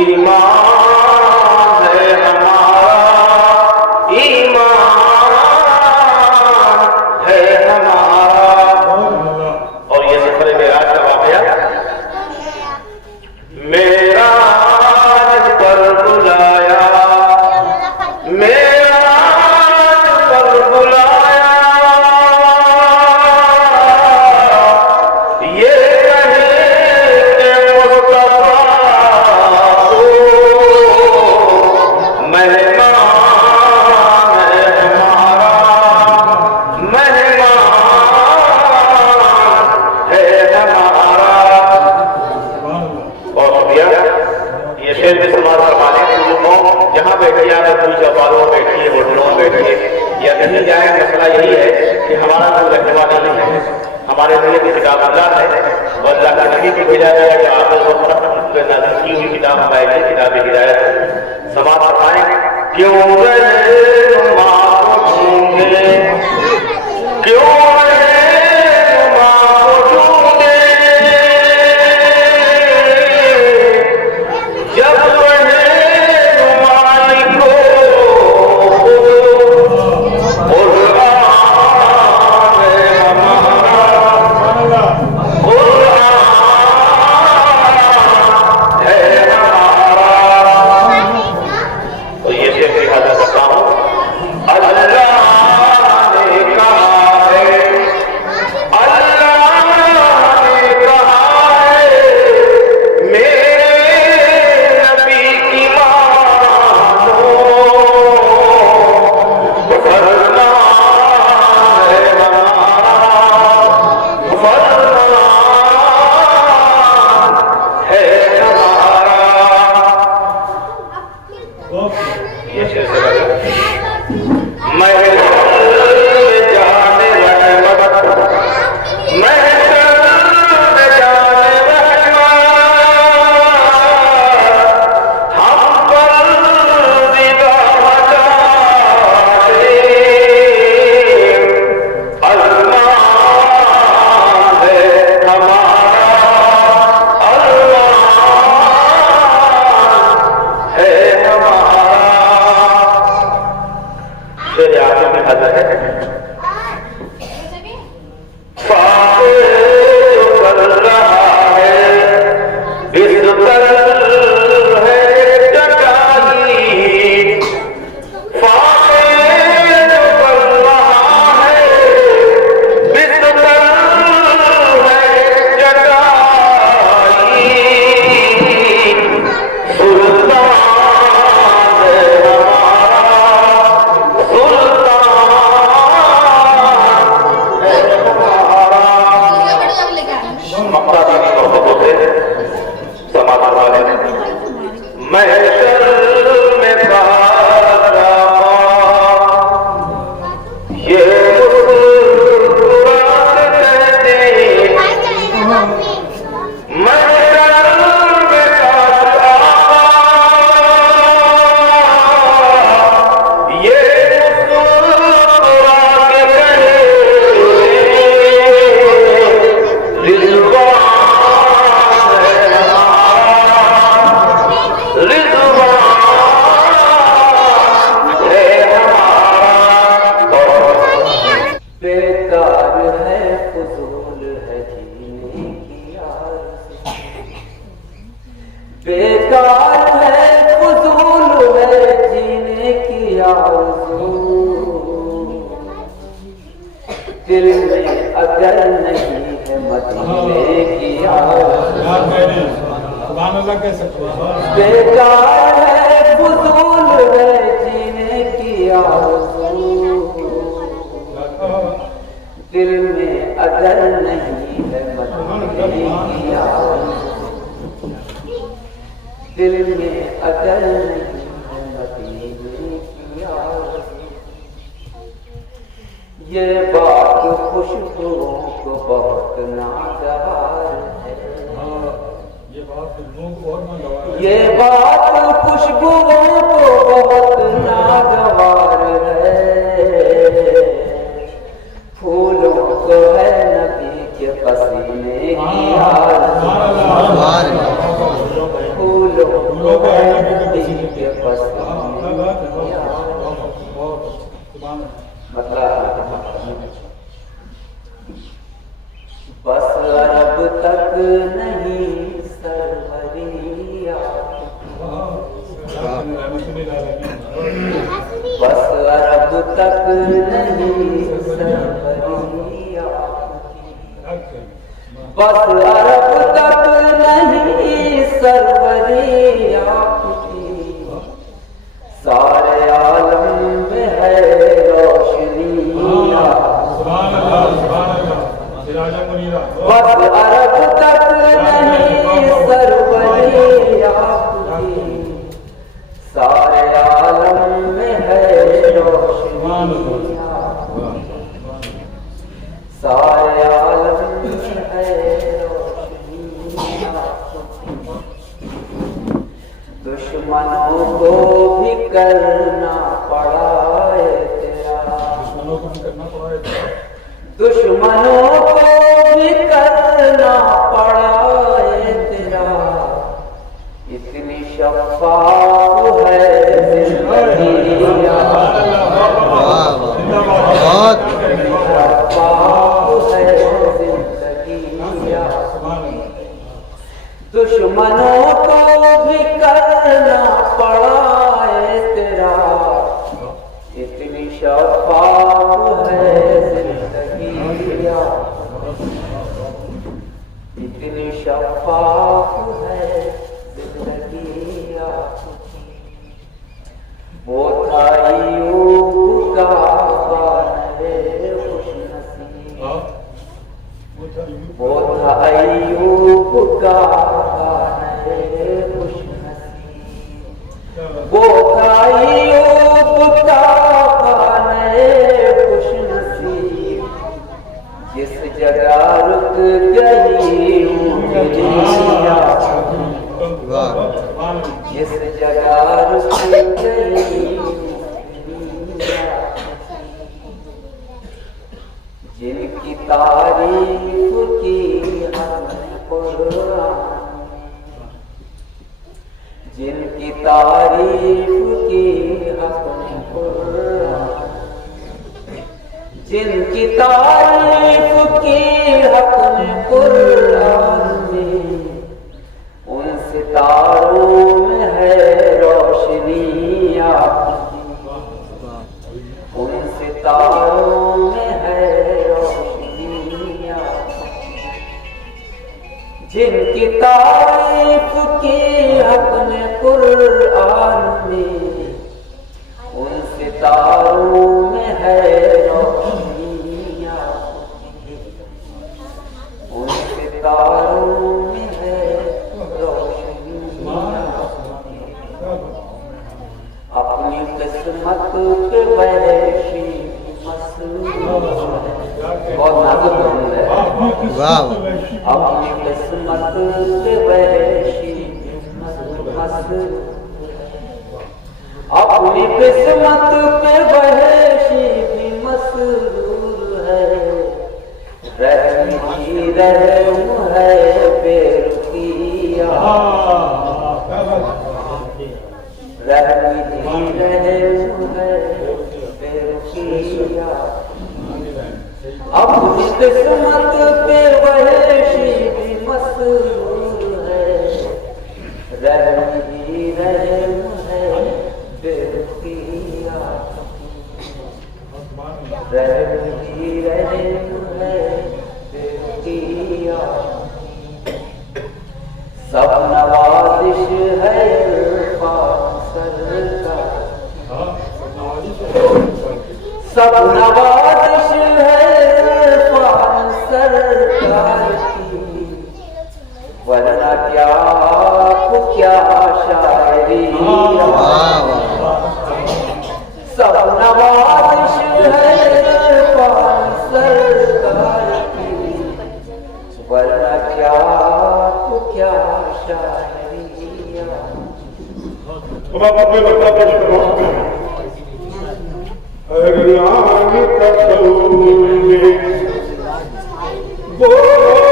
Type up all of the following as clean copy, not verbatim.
ईमान है हमारा, ईमान है हमारा। और ये सफर मेराज का वाकया, मेराज पर बुलाया, मेराज पर बुलाया, ये कहे मुस्तफा को मेहमान है हमारा, मेहमान है हमारा। और भैया ये शेर में समाज करवाने जहाँ बैठिए, आप अपनी चौपालों में बैठिए, होटलों में बैठिए या कहीं जाए, मसला यही है कि हमारा कोई रखने वाला नहीं है। हमारे दिल की किताब अल्लाह है और अल्लाह का नबी की भेजा गया कि आप नाज़िल की हुई किताब हमारी किताब हिदायत है। समाज फरमाएं, क्यों गए माँ ढूंढे, क्यों गए माँ ढूंढे, जब दिल में अगर नहीं है मदीने की बेकार है, फुजूल है जीने की आरज़ू। दिल में अगर नहीं है मदीने की आरज़ू, दिल में अगर नहीं है मदीने की आरज़ू। ये बात खुशबुओं को बहुत नागवार है, ये बात खुशबुओं को बहुत नागवार है। फूलों को है नबी के पसीने की आरज़ू, फूलों को बस अरब तक नहीं सरवरी आपकी, बस अरब तक नहीं सरवरी आपकी, सारे आलम में है रोशनी बस अरब तक नहीं सरवरी आपकी, सारे आलम में है रोशनी, सारे आलम में है रोशनी। दुश्मनों को भी करना पड़ा है तेरा, दुश्मनों को भी करना पड़ा है तेरा, इतनी शफ़ाफ है जिंदगी, शफ़ाफ है जिंदगी, दुश्मनों को भी करना पड़ा है तेरा, इतनी शफ़ाफ है जिंदगी, इतनी शफ़ाफ है जिंदगी। वो था अय्यूब का बाने खुशनसीब, वो था अय्यूब का बाने खुशनसीब, वो था अय्यूब का बाने खुशनसीब, जिस जगह रुक गई उंगलियां, जिस जगह रुक गई उंगलियां, जिनकी तारीफ की हमने कुरान, जिनकी तारीफ की हमने कुरान, जिनकी तारीफ की हमने कुरान में, उन सितारों में है रोशनी आपकी, उन सितारों में है रोशनी आपकी, जिनकी तारीफ की हमने कुरान में, उन सितारों में है रोशनी आपकी, उन सितारों में है रोशनी आपकी। अपनी किस्मत पे वैशी मसरूर है, बहुत नाजुक धुन है, अपनी किस्मत पे वैशी मसरूर, अपनी किस्मत पे वैशी भी मसरूर है, रहम ही रहम है बेरुखिया, रहम ही रहम है बेरुखिया, अपनी किस्मत पे वैशी भी मसरूर है, रहम ही रहम है बेरुखिया, रहम ही रहम है बेरुखिया। सब नवाजिश है इरफान सरकार, सब नवाजिश है इरफान सरकार की, वरना क्या क्या शायरी, सब नवाजिश है इरफान सरकार की, वरना क्या शायरी। अब आप अपने बता पेश करो। हरियाण कटोरे गोदानी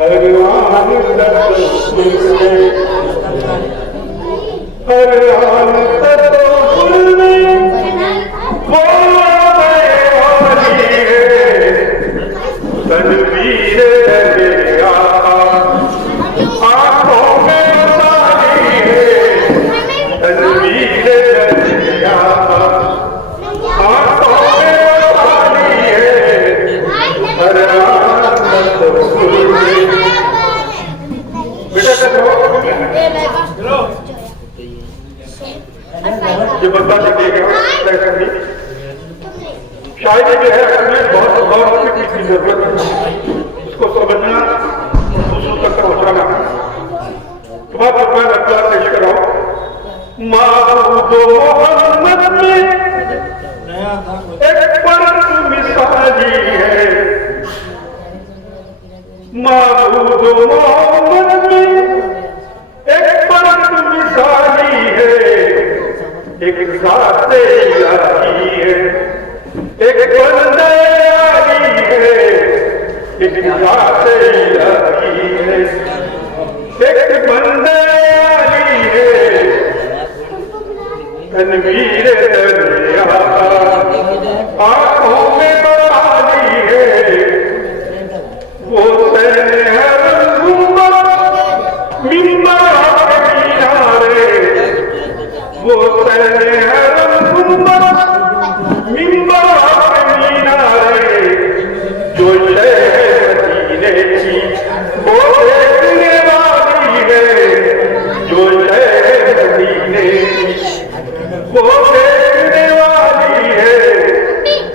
हरियाण कटोरे हरियाण कटोरे तनवीर जो है उसमें बहुत गौर की जरूरत है, उसको समझना, दूसरों तक पहुंचाना। तुम्हारा मैं नकला पेश कराओ। माबूदो मोहम्मद में एक फर्क मिसाली है, माबूदो मोहम्मद में एक फर्क मिसाली है, एक ज़ाते इलाही है, एक बंदे आली है, एक ज़ाते इलाही है, एक बंदे आली है, तनवीर दरिया आंखों में बहाली है, वो हर गुंबद मिंबर के किनारे, वो हर गुंबद मिंबर के किनारे, जो शहर मदीने की वो देखने वाली है, जो शहर मदीने की वो देखने वाली है,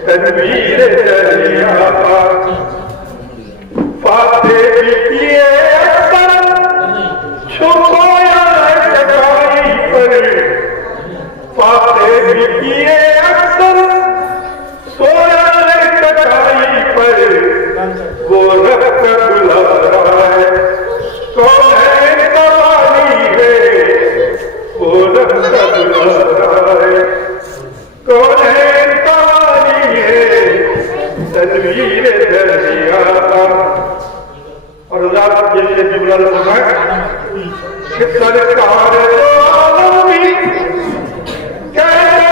तनवीर दरिया फाते भी किए अक्सर छुपाया चटाई पर, फाते भी किए अक्सर सोया चटाई पर, वो रख कर बुला रहा है, कौन है कवाली है, वो रख कर बुला रहा है, कौन है कवाली है, तनवीर दरिया। और रात जैसे जुमला फरमाया कि सरकार दो आलम भी कहते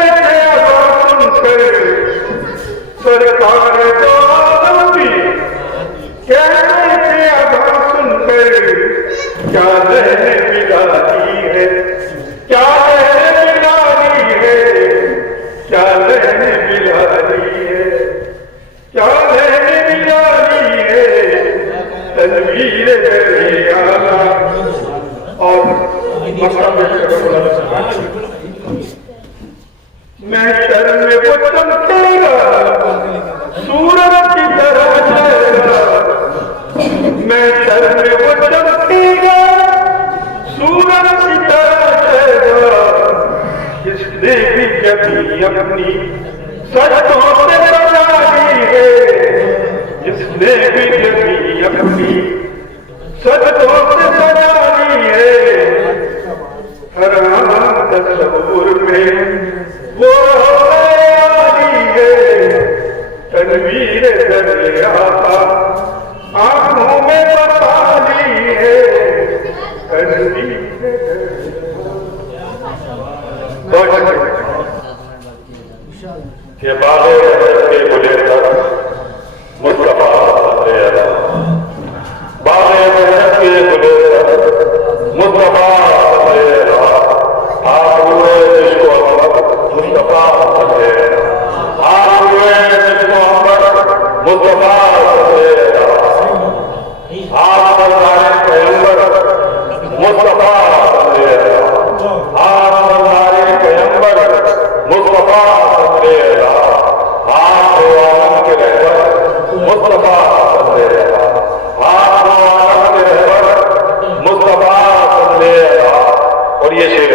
अज़ान सुनकर, सरकार दो आलम भी कहते अज़ान सुनकर, क्या रहने मिलानी है, क्या रहने मिलानी है, क्या रहने मिलानी है, क्या रहने मिलानी है, तनवीर दरिया। और मैं शर्म में वो चमकेगा सूरज की तरह जाएगा, मैं शर्म में वो चमकेगा सूरज की तरह जाएगा, जिसने भी कभी अपनी सजदों से सजाई है, जिसने भी कभी अपनी सजदों से सजाई है, हर तस्वुर में वो आली है, तनवीर दरिया आंखों में बसाली है, तनवीर के बाले के बुले तक मुस्तफा बाले के बुले तक मुस्तफा आप हुए जिसको मुस्तफा आप हुए जिसको मुस्तफा आप हमारे पैगंबर मुस्तफा आप हमारे पैगंबर मुस्तफा आप आलम के रहबर मुस्तफा आप आलम के रहबर मुस्तफा। और ये शेर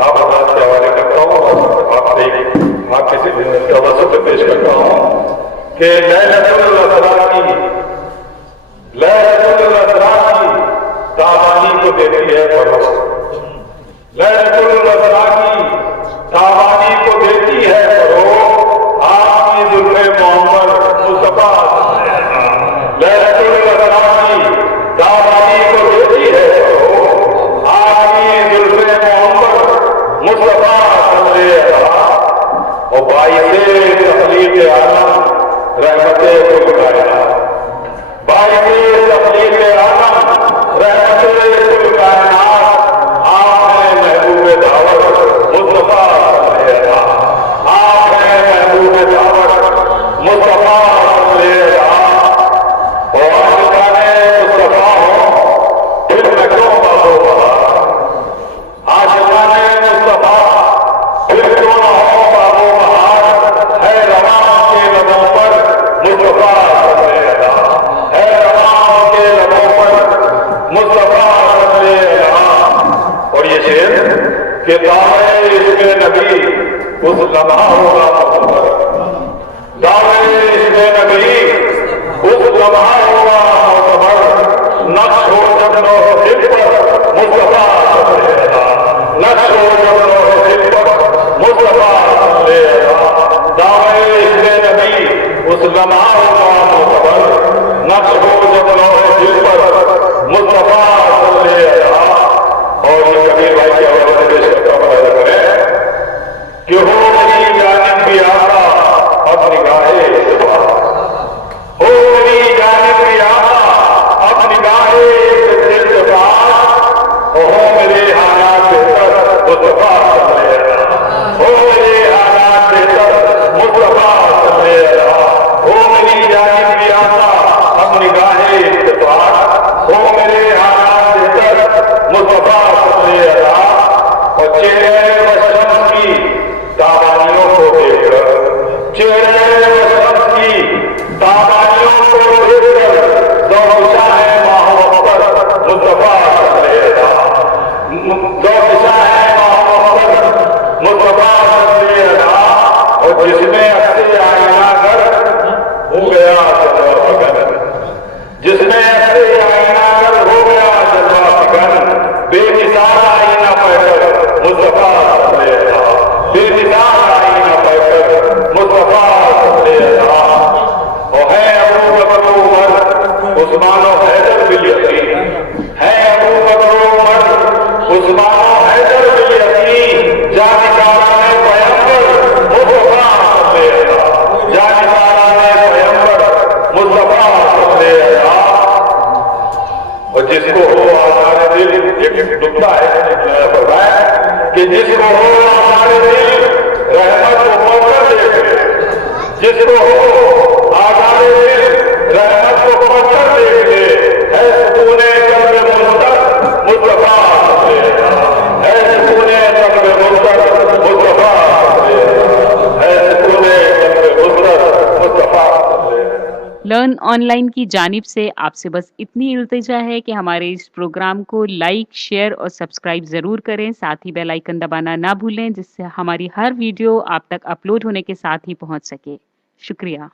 आप अल्लाह के हवाले करता हूँ, आपके तवज्जुह पे पेश करता हूँ कि लैलतुल असरा की तावानी को देती है पढ़ो, लैलतुल असरा की तावानी को देती है पढ़ो, आपकी जुल्फ़े मोहम्मद मुस्तफा। लैलतुल असरा की तावानी को देती है पढ़ो, आपकी जुल्फ़े मोहम्मद मुस्तफा। और बाइसे तखलीक आलम रहमते कुल कायनात, बाइसे तखलीक आलम रहमते कुल कायनात, आपने महबूब दावत कि दावे इसमें नबी उस लम्हा होगा मुकबर, दावे इसमें नबी उस लम्हा होगा मुकबर, नक्श हो जब नौह दिल पर मुस्तफा सल्लेल्लाह, नक्श हो जब नौह दिल पर मुस्तफा सल्लेल्लाह, दावे इसमें नबी उस लम्हा होगा मुकबर, नक्श हो जब नौह दिल पर मुस्तफा सल्लेल्लाह। और ये कबीर भाई की आवाज में पेश करता हुआ करें कि हो मेरी जानिब भी आका अब निगाहे इत्तबा, हो मेरी जानिब भी आका अब निगाहे इत्तबा, हो मेरे हालात बेहतर मुस्तफा सल्लेल्लाह, हो मेरे हालात बेहतर मुस्तफा सल्लेल्लाह, हो मेरी जानिब भी आका अब निगाहे इत्तबा, हो मेरे हालात बेहतर मुस्तफा सल्लेल्लाह। और चेहरे व शम्स की दावानियों को देखकर, चेहरे व शम्स की दावानियों को देखकर दौड़ता है मोहब्बत मुस्तफा सल्लेल्लाह, दौड़ता है मोहब्बत मुस्तफा सल्लेल्लाह। और जिसमें अक्से आईना कर हो गया जलवा फिकर, जिसमें अक्से आईना कर हो गया जलवा फिकर, बेमिसाल आईना पैकर मुस्तफा सल्लेल्लाह, बेमिसाल आईना पैकर मुस्तफा सल्लेल्लाह। और है अबू बकर उमर उस्मान और हैदर बिल यकीन, है अबू बकर उमर उस्मान और हैदर बिल यकीन, जानिसाराने पैगंबर मुस्तफा सल्लेल्लाह, जानिसाराने पैगंबर मुस्तफा सल्लेल्लाह। और जिसको हो हमारे दिल, एक दुखता है फरमाया कि जिसको हो हमारे दिल रहमत को पढ़कर देख ले, जिसको हो हमारे दिल रहमत को पढ़कर देख ले, है सुकूने कल्ब मुस्तक मुस्तफा सल्लेल्लाह, है सुकूने कल्ब मुस्तक मुस्तफा सल्लेल्लाह, है सुकूने कल्ब मुस्तक मुस्तफा सल्लेल्लाह। लर्न ऑनलाइन की जानिब से आपसे बस इतनी इल्तिजा है कि हमारे इस प्रोग्राम को लाइक, शेयर और सब्सक्राइब ज़रूर करें। साथ ही बेल आइकन दबाना ना भूलें, जिससे हमारी हर वीडियो आप तक अपलोड होने के साथ ही पहुंच सके। शुक्रिया।